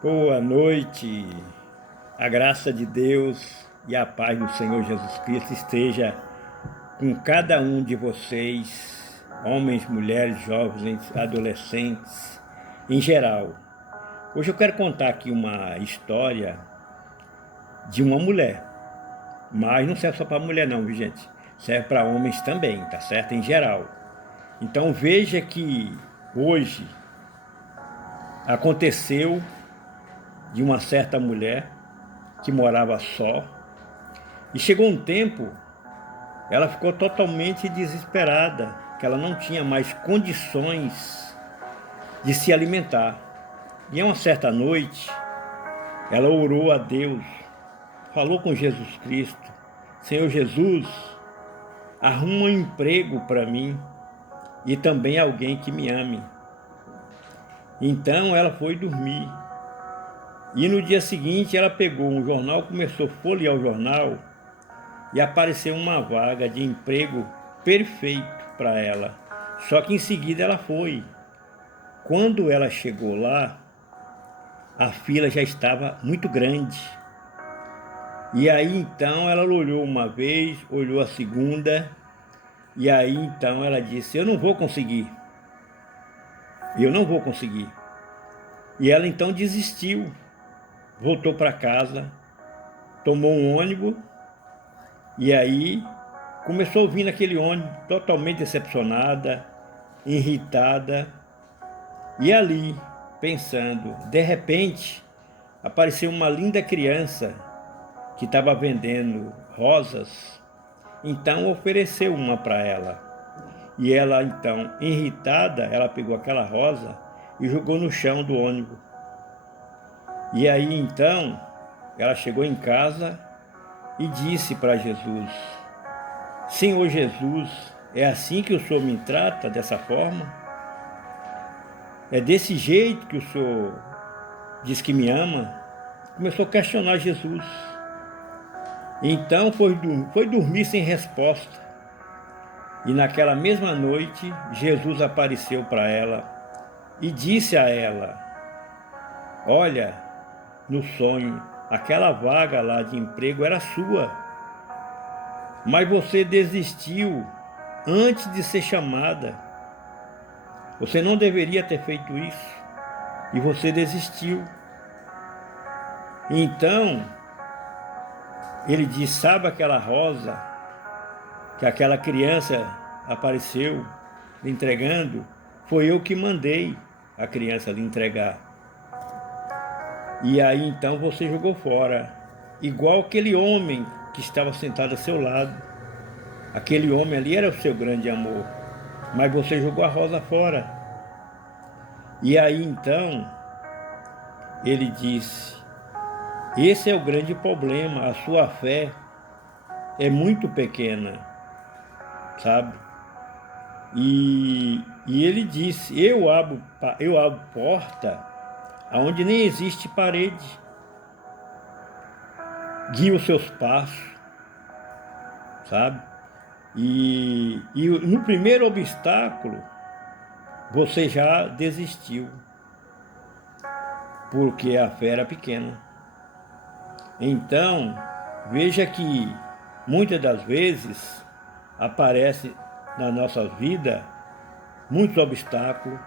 Boa noite, a graça de Deus e a paz do Senhor Jesus Cristo esteja com cada um de vocês, homens, mulheres, jovens, adolescentes, em geral. Hoje eu quero contar aqui uma história de uma mulher, mas não serve só para mulher não, viu gente? Serve para homens também, tá certo? Em geral. Então veja que hoje aconteceu de uma certa mulher que morava só, e chegou um tempo, ela ficou totalmente desesperada, que ela não tinha mais condições de se alimentar. E uma certa noite, ela orou a Deus, falou com Jesus Cristo: Senhor Jesus, arruma um emprego para mim e também alguém que me ame. Então ela foi dormir. E no dia seguinte ela pegou um jornal, começou a folhear o jornal e apareceu uma vaga de emprego perfeito para ela. Só que em seguida ela foi. Quando ela chegou lá, a fila já estava muito grande. E aí então ela olhou uma vez, olhou a segunda, e aí então ela disse: eu não vou conseguir. Eu não vou conseguir. E ela então desistiu, voltou para casa, tomou um ônibus, e aí começou a vir naquele ônibus totalmente decepcionada, irritada, e ali, pensando, de repente, apareceu uma linda criança que estava vendendo rosas, então ofereceu uma para ela. E ela então, irritada, ela pegou aquela rosa e jogou no chão do ônibus. E aí então, ela chegou em casa e disse para Jesus: Senhor Jesus, é assim que o Senhor me trata, dessa forma? É desse jeito que o Senhor diz que me ama? Começou a questionar Jesus. Então foi dormir sem resposta. E naquela mesma noite, Jesus apareceu para ela e disse a ela: olha, no sonho, aquela vaga lá de emprego era sua, mas você desistiu antes de ser chamada. Você não deveria ter feito isso e você desistiu. Então, ele disse: sabe aquela rosa que aquela criança apareceu lhe entregando? Foi eu que mandei a criança lhe entregar. E aí então você jogou fora, igual aquele homem que estava sentado ao seu lado. Aquele homem ali era o seu grande amor, mas você jogou a rosa fora. E aí então ele disse: esse é o grande problema, a sua fé é muito pequena, sabe? E ele disse: eu abro porta aonde nem existe parede, guia os seus passos, sabe? E no primeiro obstáculo você já desistiu, porque a fé era pequena. Então veja que muitas das vezes aparece na nossa vida muitos obstáculos,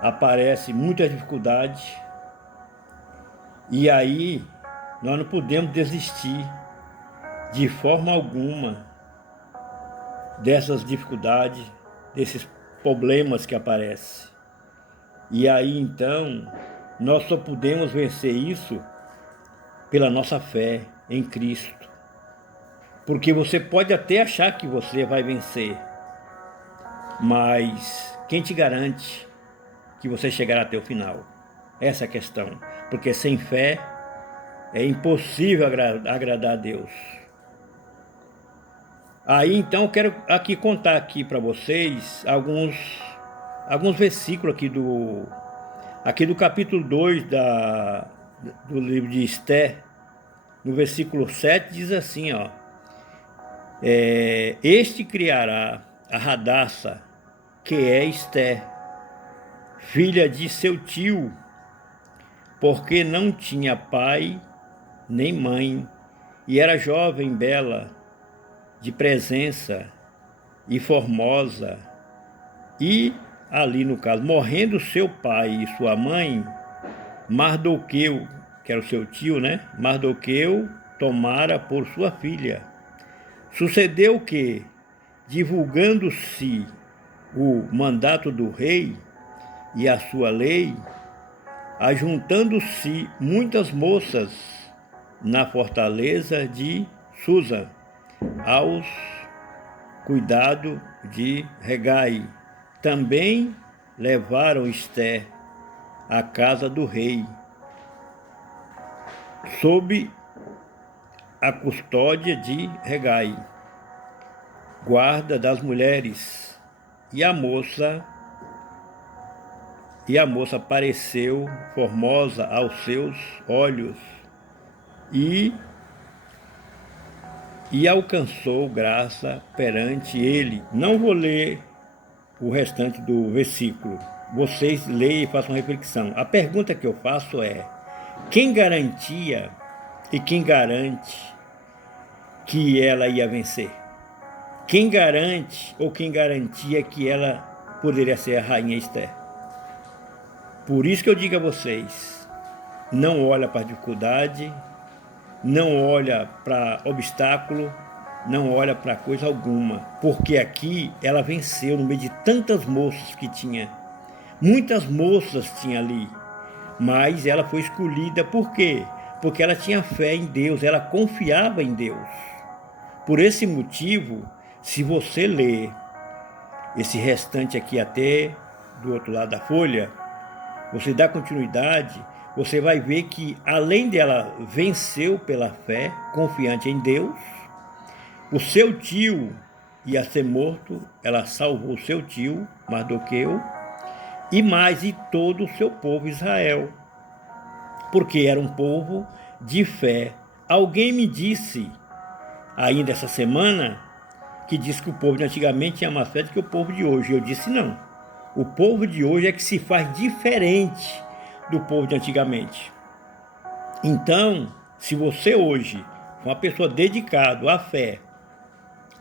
aparece muitas dificuldades, e aí nós não podemos desistir de forma alguma dessas dificuldades, desses problemas que aparecem. E aí então nós só podemos vencer isso pela nossa fé em Cristo. Porque você pode até achar que você vai vencer, mas quem te garante que você chegará até o final? Essa é a questão. Porque sem fé é impossível agradar a Deus. Aí então eu quero aqui contar aqui para vocês alguns versículos aqui do capítulo 2 do livro de Esther. No versículo 7 diz assim, ó: este criará a Radassa, que é Esther, filha de seu tio porque não tinha pai nem mãe, e era jovem, bela, de presença e formosa. E ali, no caso, morrendo seu pai e sua mãe, Mardoqueu, que era o seu tio, né? Mardoqueu tomara por sua filha. Sucedeu que, divulgando-se o mandato do rei e a sua lei, ajuntando-se muitas moças na fortaleza de Susa, aos cuidado de Hegai, também levaram Ester à casa do rei, sob a custódia de Hegai, guarda das mulheres, e a moça pareceu formosa aos seus olhos e alcançou graça perante ele. Não vou ler o restante do versículo. Vocês leiam e façam reflexão. A pergunta que eu faço é: quem garantia e quem garante que ela ia vencer? Quem garante ou quem garantia que ela poderia ser a rainha Ester? Por isso que eu digo a vocês, não olha para a dificuldade, não olha para obstáculo, não olha para coisa alguma, porque aqui ela venceu no meio de tantas moças que tinha. Muitas moças tinha ali, mas ela foi escolhida por quê? Porque ela tinha fé em Deus, ela confiava em Deus. Por esse motivo, se você ler esse restante aqui até do outro lado da folha, você dá continuidade, você vai ver que além dela venceu pela fé, confiante em Deus, o seu tio ia ser morto, ela salvou o seu tio, Mardoqueu, e todo o seu povo Israel, porque era um povo de fé. Alguém me disse, ainda essa semana, que diz que o povo de antigamente tinha mais fé do que o povo de hoje. Eu disse não. O povo de hoje é que se faz diferente do povo de antigamente. Então, se você hoje é uma pessoa dedicada à fé,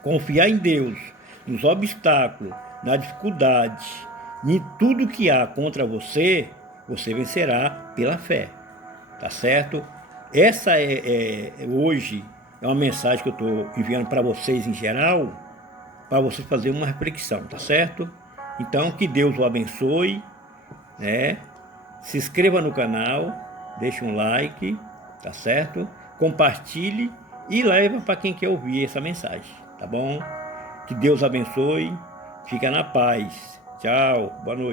confiar em Deus, nos obstáculos, na dificuldade, em tudo que há contra você, você vencerá pela fé. Tá certo? Essa hoje é uma mensagem que eu estou enviando para vocês em geral, para vocês fazerem uma reflexão, tá certo? Então, que Deus o abençoe, né? Se inscreva no canal, deixe um like, tá certo? Compartilhe e leva para quem quer ouvir essa mensagem, tá bom? Que Deus abençoe, fica na paz. Tchau, boa noite.